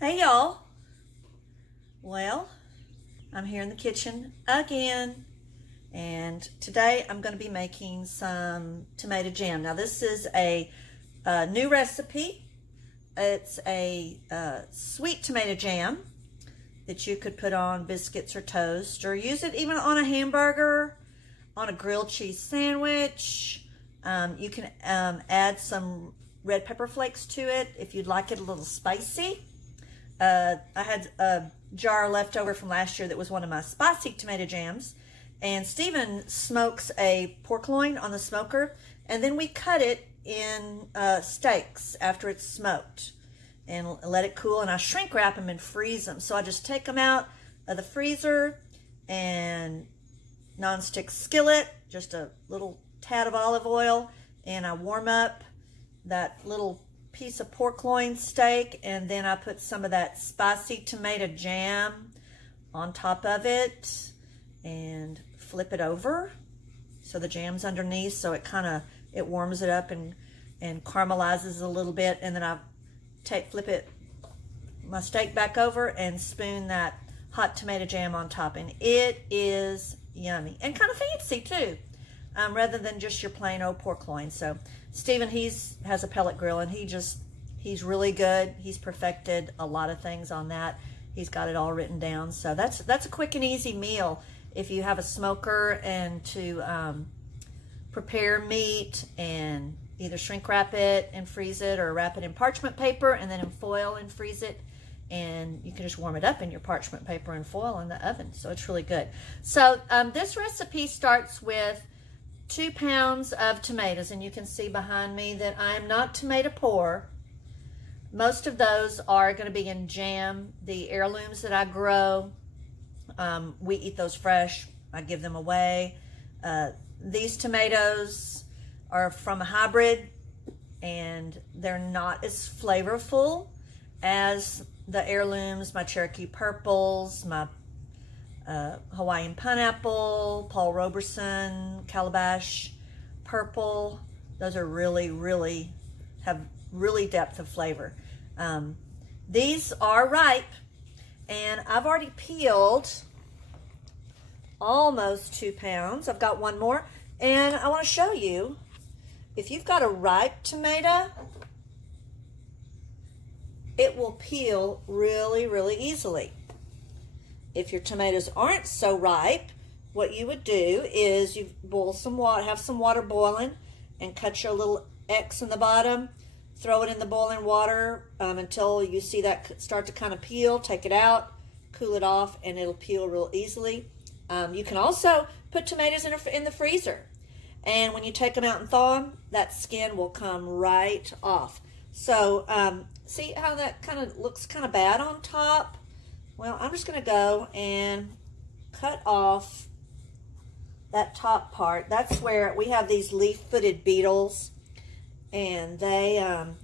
Hey y'all. Well, I'm here in the kitchen again, and today I'm going to be making some tomato jam. Now this is a new recipe. It's a sweet tomato jam that you could put on biscuits or toast, or use it even on a hamburger, on a grilled cheese sandwich. You can add some red pepper flakes to it if you'd like it a little spicy. I had a jar left over from last year that was one of my spicy tomato jams, and Stephen smokes a pork loin on the smoker, and then we cut it in steaks after it's smoked and let it cool, and I shrink wrap them and freeze them. So I just take them out of the freezer and non-stick skillet, just a little tad of olive oil, and I warm up that little piece of pork loin steak, and then I put some of that spicy tomato jam on top of it and flip it over so the jam's underneath, so it warms it up and caramelizes a little bit, and then I flip my steak back over and spoon that hot tomato jam on top, and it is yummy and kind of fancy too, rather than just your plain old pork loin. So Stephen, has a pellet grill, and he's really good. He's perfected a lot of things on that. He's got it all written down. So that's a quick and easy meal if you have a smoker, and to prepare meat and either shrink wrap it and freeze it, or wrap it in parchment paper and then in foil and freeze it. And you can just warm it up in your parchment paper and foil in the oven. So it's really good. So this recipe starts with 2 pounds of tomatoes, and you can see behind me that I'm not tomato poor. Most of those are going to be in jam. The heirlooms that I grow, we eat those fresh. I give them away. These tomatoes are from a hybrid, and they're not as flavorful as the heirlooms, my Cherokee purples, my Hawaiian pineapple, Paul Roberson, Calabash purple. Those are really have really depth of flavor. These are ripe, and I've already peeled almost 2 pounds. I've got one more, and I want to show you, if you've got a ripe tomato, it will peel really easily. If your tomatoes aren't so ripe, what you would do is you boil some water, have some water boiling, and cut your little X in the bottom, throw it in the boiling water until you see that start to kind of peel. Take it out, cool it off, and it'll peel real easily. You can also put tomatoes in the freezer, and when you take them out and thaw them, that skin will come right off. So see how that kind of looks kind of bad on top? Well, I'm just going to go and cut off that top part. That's where we have these leaf-footed beetles, and the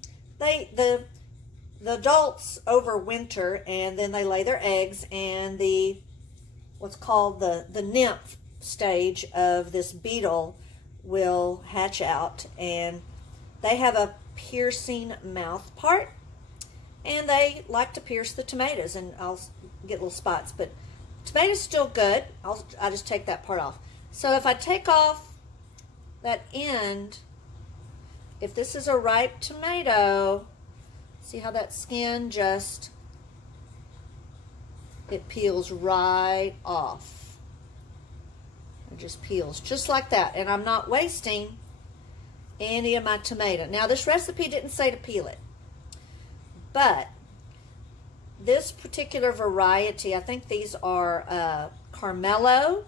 adults overwinter, and then they lay their eggs, and what's called the nymph stage of this beetle will hatch out, and they have a piercing mouth part, and they like to pierce the tomatoes, and I'll get little spots, but tomatoes still good. I just take that part off. So if I take off that end, if this is a ripe tomato, see how that skin it peels right off. It just peels just like that, and I'm not wasting any of my tomato. Now this recipe didn't say to peel it, but this particular variety, I think these are Carmelo.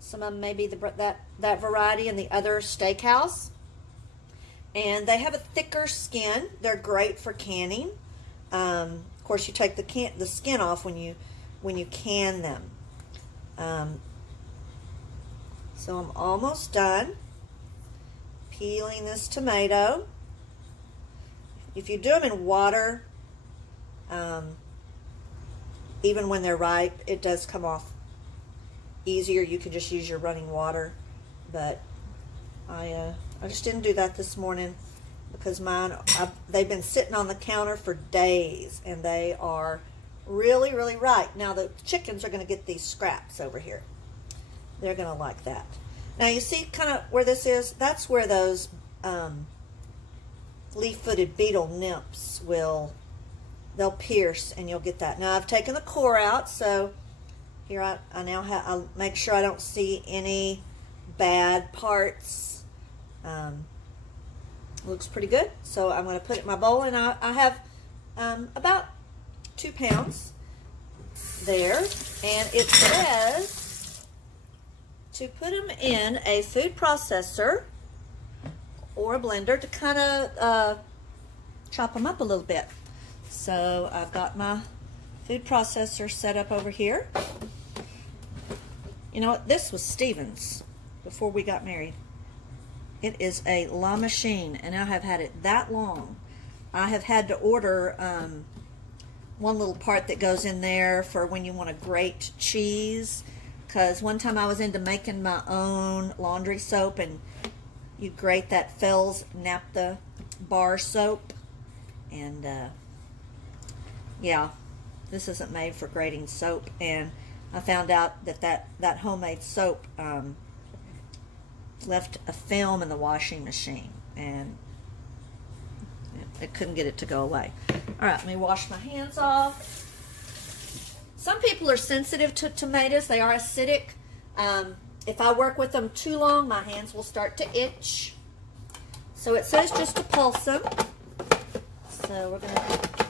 Some of them may be that variety, and the other Steakhouse. And they have a thicker skin. They're great for canning. Of course, you take the skin off when you can them. So I'm almost done peeling this tomato. If you do them in water, even when they're ripe, it does come off easier. You could just use your running water, but I just didn't do that this morning. because they've been sitting on the counter for days, and they are really, really ripe. Now the chickens are going to get these scraps over here. They're going to like that. Now you see kind of where this is? That's where those leaf-footed beetle nymphs they'll pierce, and you'll get that. Now I've taken the core out, so here I now I'll make sure I don't see any bad parts. Looks pretty good. So I'm going to put it in my bowl, and I have about 2 pounds there, and it says to put them in a food processor or a blender to kind of chop them up a little bit. So I've got my food processor set up over here. You know what? This was Stevens before we got married. It is a La Machine, and I have had it that long. I have had to order one little part that goes in there for when you want to grate cheese, because one time I was into making my own laundry soap, and you grate that Fells Naphtha bar soap, and yeah, this isn't made for grating soap. And I found out that homemade soap left a film in the washing machine, and I couldn't get it to go away. All right, let me wash my hands off. Some people are sensitive to tomatoes. They are acidic. If I work with them too long, my hands will start to itch. So it says just to pulse them. So we're going to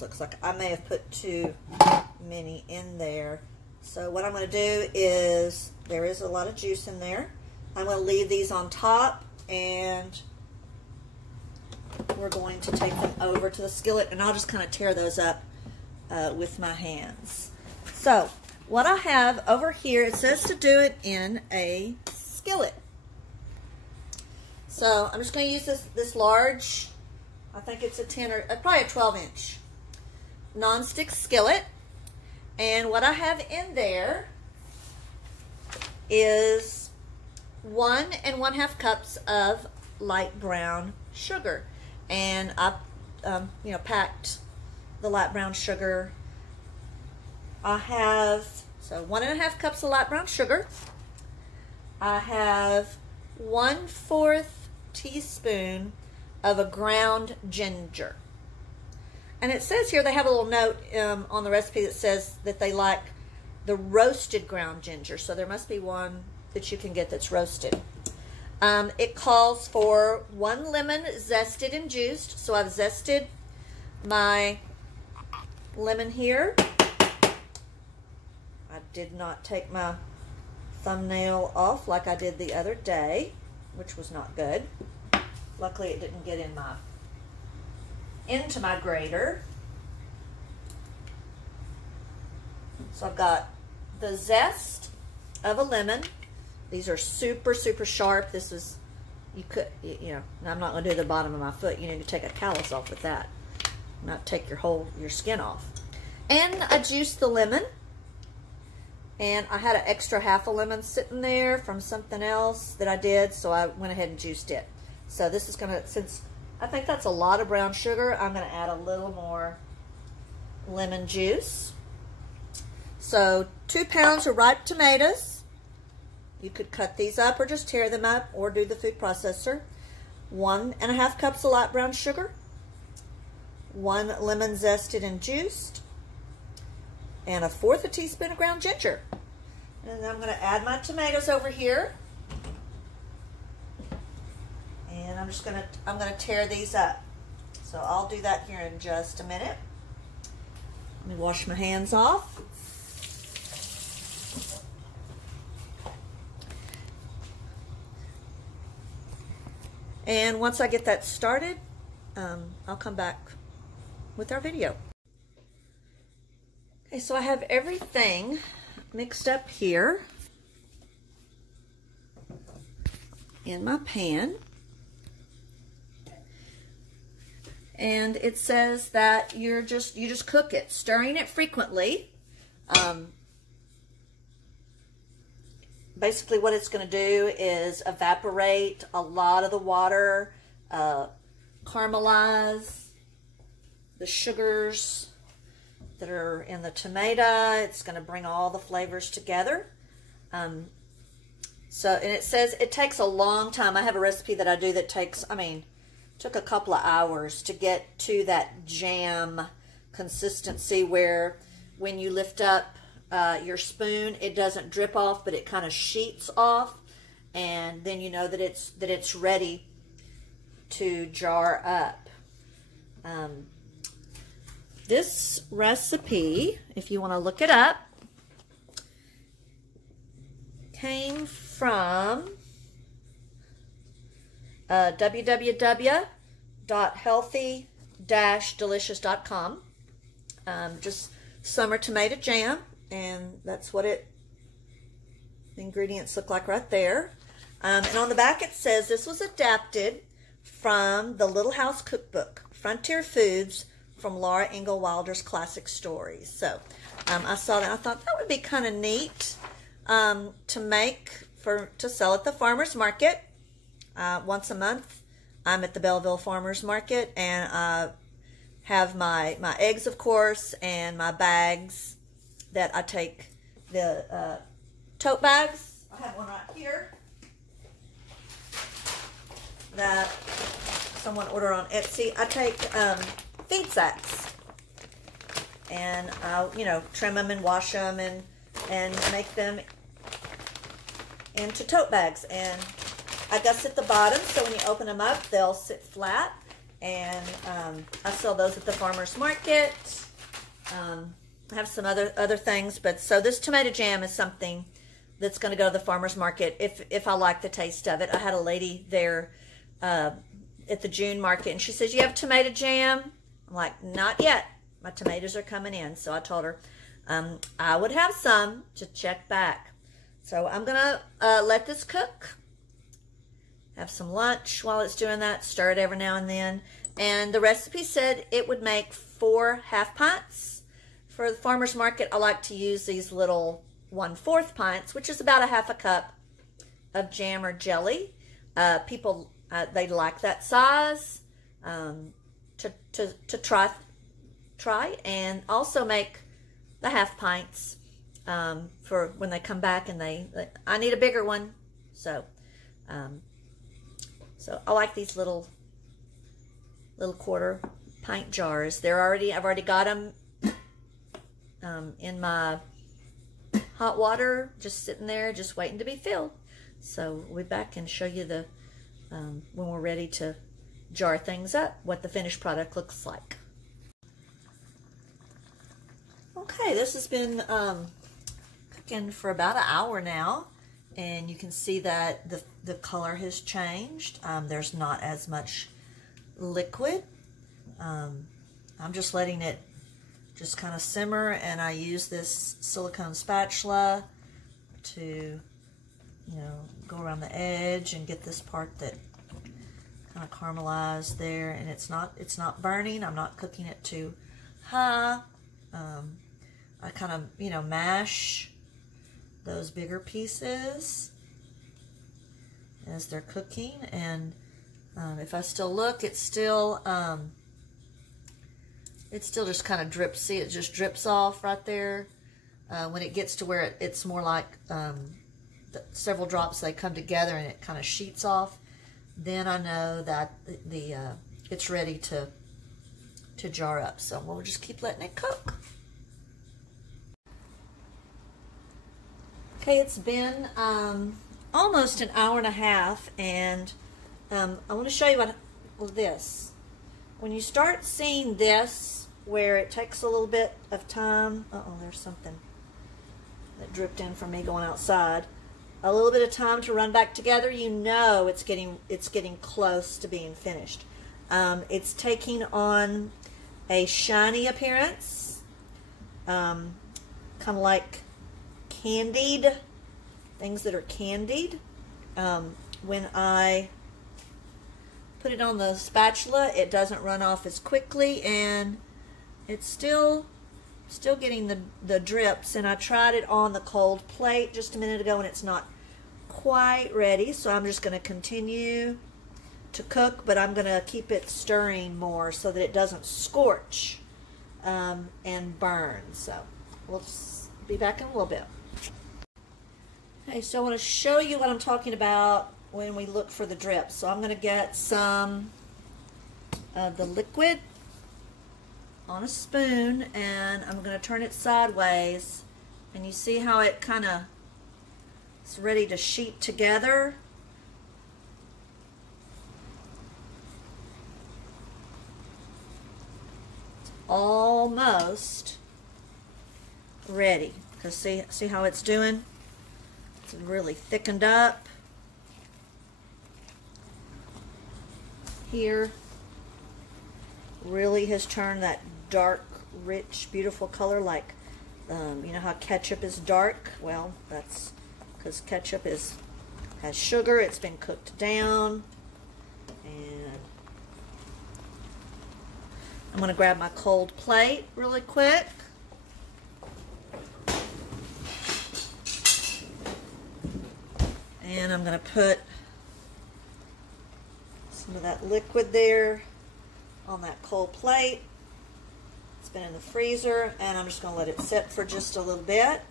looks like. I may have put too many in there. So what I'm going to do is, there is a lot of juice in there. I'm going to leave these on top, and we're going to take them over to the skillet, and I'll just kind of tear those up with my hands. So what I have over here, it says to do it in a skillet. So I'm just going to use this large, I think it's a 10 or probably a 12-inch non-stick skillet, and what I have in there is 1 1/2 cups of light brown sugar, and I packed the light brown sugar. I have 1 1/2 cups of light brown sugar. I have 1/4 teaspoon of a ground ginger. And it says here, they have a little note on the recipe that says that they like the roasted ground ginger. So there must be one that you can get that's roasted. It calls for 1 lemon zested and juiced. So I've zested my lemon here. I did not take my thumbnail off like I did the other day, which was not good. Luckily it didn't get into my grater. So I've got the zest of a lemon. These are super, super sharp. This is, I'm not going to do the bottom of my foot. You need to take a callus off with that, not take your skin off. And I juiced the lemon, and I had an extra half a lemon sitting there from something else that I did, so I went ahead and juiced it. So this is going to, since I think that's a lot of brown sugar, I'm going to add a little more lemon juice. So 2 pounds of ripe tomatoes. You could cut these up or just tear them up or do the food processor. 1 1/2 cups of light brown sugar. 1 lemon zested and juiced. And 1/4 teaspoon of ground ginger. And then I'm going to add my tomatoes over here. And I'm going to tear these up. So I'll do that here in just a minute. Let me wash my hands off. And once I get that started, I'll come back with our video. Okay, so I have everything mixed up here in my pan. And it says that you just cook it, stirring it frequently. Basically what it's going to do is evaporate a lot of the water, caramelize the sugars that are in the tomato. It's going to bring all the flavors together. And it says it takes a long time. I have a recipe that I do that takes, took a couple of hours to get to that jam consistency where when you lift up your spoon, it doesn't drip off, but it kind of sheets off, and then you know that it's ready to jar up. This recipe, if you want to look it up, came from www.healthy-delicious.com. Just summer tomato jam, and that's what the ingredients look like right there. And on the back it says this was adapted from the Little House Cookbook, Frontier Foods from Laura Ingalls Wilder's Classic Stories. So I saw that. I thought that would be kind of neat to make to sell at the farmer's market. Once a month, I'm at the Belleville Farmer's Market, and I have my eggs, of course, and my bags that I take, the tote bags. I have one right here that someone ordered on Etsy. I take feed sacks, and I'll, trim them and wash them and make them into tote bags. And I guess at the bottom, so when you open them up, they'll sit flat. And I sell those at the farmer's market. I have some other things, but so this tomato jam is something that's going to go to the farmer's market if I like the taste of it. I had a lady there at the June market, and she says, "You have tomato jam?" I'm like, "Not yet. My tomatoes are coming in." So I told her I would have some to check back. So I'm going to let this cook. Have some lunch while it's doing that. Stir it every now and then. And the recipe said it would make 4 half pints. For the farmer's market, I like to use these little 1/4 pints, which is about a half a cup of jam or jelly. People, they like that size to try, and also make the half pints for when they come back and I need a bigger one. So I like these little 1/4 pint jars. I've already got them in my hot water, just sitting there, just waiting to be filled. So we'll be back and show you when we're ready to jar things up, what the finished product looks like. Okay, this has been cooking for about an hour now. And you can see that the color has changed. There's not as much liquid. I'm just letting it just kind of simmer, and I use this silicone spatula to, go around the edge and get this part that kind of caramelized there. And it's not burning. I'm not cooking it too high. I kind of, mash those bigger pieces as they're cooking, and if I still look, it's still just kind of drips. See, it just drips off right there. When it gets to where it's more like several drops, they come together and it kind of sheets off, then I know that it's ready to jar up. So we'll just keep letting it cook. Okay, it's been almost an hour and a half, and I want to show you what this. When you start seeing this, where it takes a little bit of time, there's something that dripped in from me going outside. A little bit of time to run back together. You know it's getting close to being finished. It's taking on a shiny appearance, kind of like candied, things that are candied. When I put it on the spatula, it doesn't run off as quickly, and it's still getting the drips. And I tried it on the cold plate just a minute ago, and it's not quite ready, so I'm just going to continue to cook, but I'm going to keep it stirring more so that it doesn't scorch and burn. So we'll be back in a little bit. Okay, so I want to show you what I'm talking about when we look for the drips. So I'm going to get some of the liquid on a spoon, and I'm going to turn it sideways, and you see how it kind of is ready to sheet together. It's almost ready, because see how it's doing? It's really thickened up here. Really has turned that dark, rich, beautiful color, like you know how ketchup is dark? Well, that's because ketchup has sugar. It's been cooked down. And I'm going to grab my cold plate really quick. And I'm going to put some of that liquid there on that cold plate. It's been in the freezer, and I'm just going to let it sit for just a little bit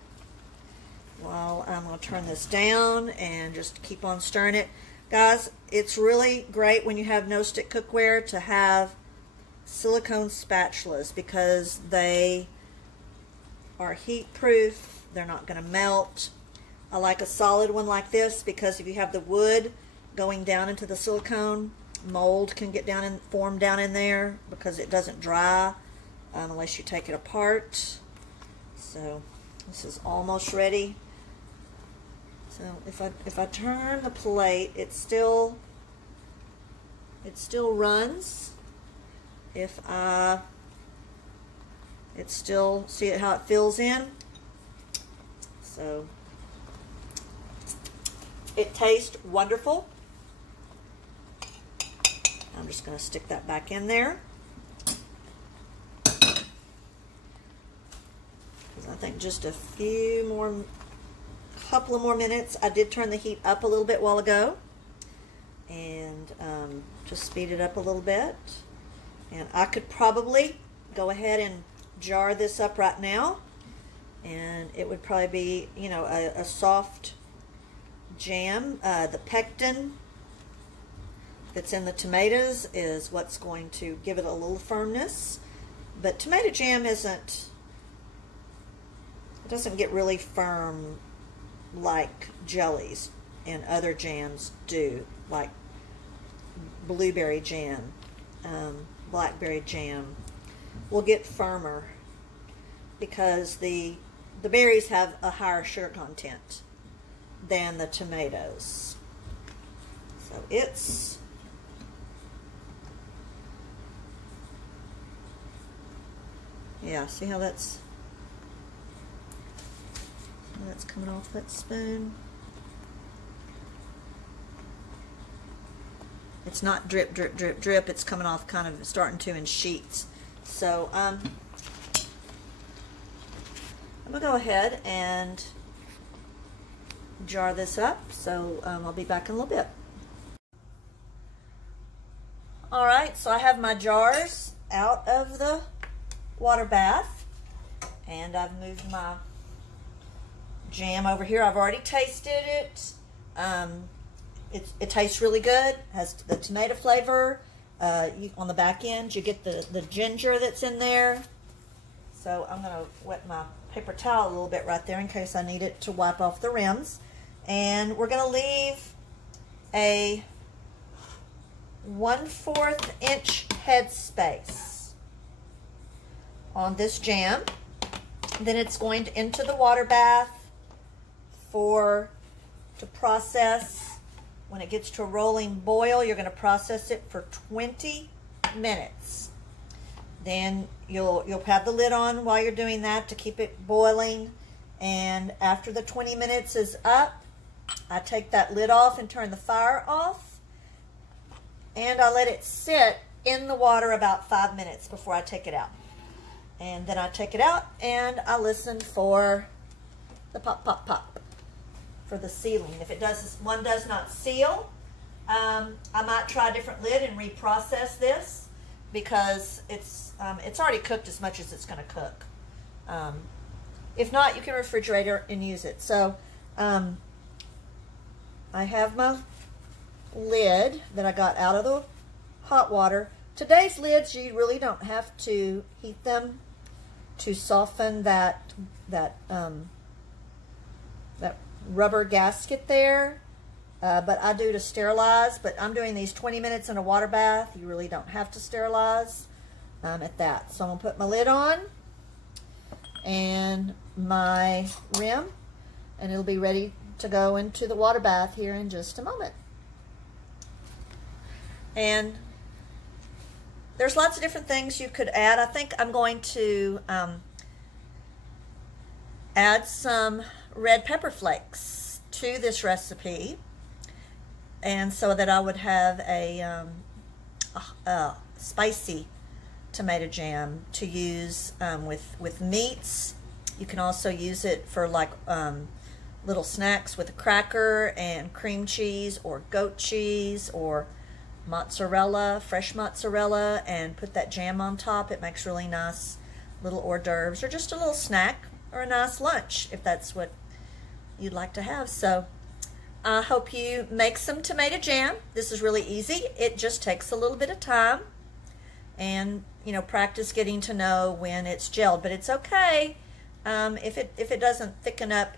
while I'm going to turn this down and just keep on stirring it. Guys, it's really great when you have no-stick cookware to have silicone spatulas, because they are heat-proof. They're not going to melt. I like a solid one like this, because if you have the wood going down into the silicone, mold can get down and form down in there, because it doesn't dry unless you take it apart. So this is almost ready. So if I turn the plate, it still runs. It's still, see how it fills in. So it tastes wonderful. I'm just going to stick that back in there. I think just a couple of more minutes. I did turn the heat up a little bit while ago, and just speed it up a little bit. And I could probably go ahead and jar this up right now, and it would probably be, you know, a soft jam. The pectin that's in the tomatoes is what's going to give it a little firmness, but tomato jam doesn't get really firm like jellies and other jams do, like blueberry jam, blackberry jam will get firmer because the berries have a higher sugar content than the tomatoes. So it's see how that's coming off that spoon. It's not drip, drip, drip, drip. It's coming off kind of starting to in sheets. So I'm going to go ahead and jar this up. So I'll be back in a little bit. Alright, so I have my jars out of the water bath, and I've moved my jam over here. I've already tasted it. It tastes really good. It has the tomato flavor. On the back end, you get the ginger that's in there. So I'm going to wet my paper towel a little bit right there in case I need it to wipe off the rims. And we're going to leave a 1/4 inch head space on this jam. Then it's going to into the water bath to process. When it gets to a rolling boil, you're going to process it for 20 minutes. Then you'll have the lid on while you're doing that to keep it boiling. And after the 20 minutes is up, I take that lid off and turn the fire off. and I let it sit in the water about 5 minutes before I take it out. And then I take it out and I listen for the pop, pop, pop for the sealing. If it does, one does not seal, I might try a different lid and reprocess this because it's already cooked as much as it's going to cook. If not, you can refrigerate it and use it. So I have my lid that I got out of the hot water. Today's lids, you really don't have to heat them to soften that rubber gasket there, but I do to sterilize. But I'm doing these 20 minutes in a water bath. You really don't have to sterilize at that. So I'm gonna put my lid on and my rim, and it'll be ready to go into the water bath here in just a moment. And there's lots of different things you could add. I think I'm going to add some red pepper flakes to this recipe, and so that I would have a spicy tomato jam to use with meats. You can also use it for like little snacks with a cracker and cream cheese or goat cheese or mozzarella, fresh mozzarella, and put that jam on top. It makes really nice little hors d'oeuvres, or just a little snack or a nice lunch if that's what you'd like to have. So I hope you make some tomato jam. This is really easy. It just takes a little bit of time and, you know, practice getting to know when it's gelled. But it's okay if it doesn't thicken up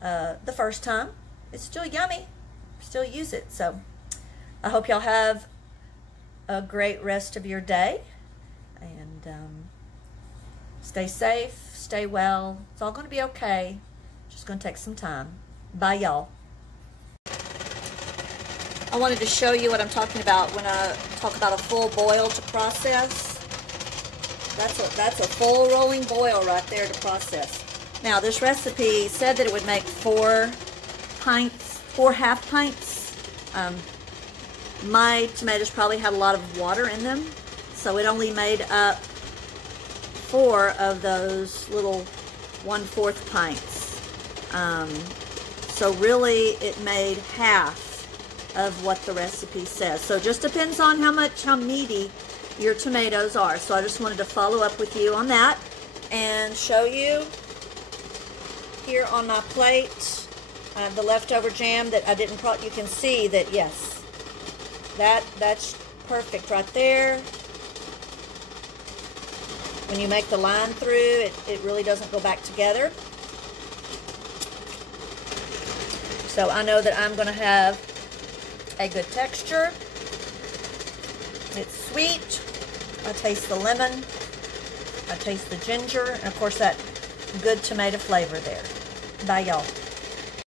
the first time. It's still yummy. Still use it. So I hope y'all have a great rest of your day, and stay safe, stay well. It's all going to be okay. Just going to take some time. Bye, y'all. I wanted to show you what I'm talking about when I talk about a full boil to process. That's a full rolling boil right there to process. Now, this recipe said that it would make 4 half pints. My tomatoes probably had a lot of water in them, so it only made up 4 of those little 1/4 pints. So really it made half of what the recipe says. So it just depends on how meaty your tomatoes are. So I just wanted to follow up with you on that and show you here on my plate the leftover jam that I didn't you can see that, yes, that's perfect right there. When you make the line through, it really doesn't go back together. So I know that I'm going to have a good texture. It's sweet. I taste the lemon. I taste the ginger. And of course that good tomato flavor there. Bye, y'all.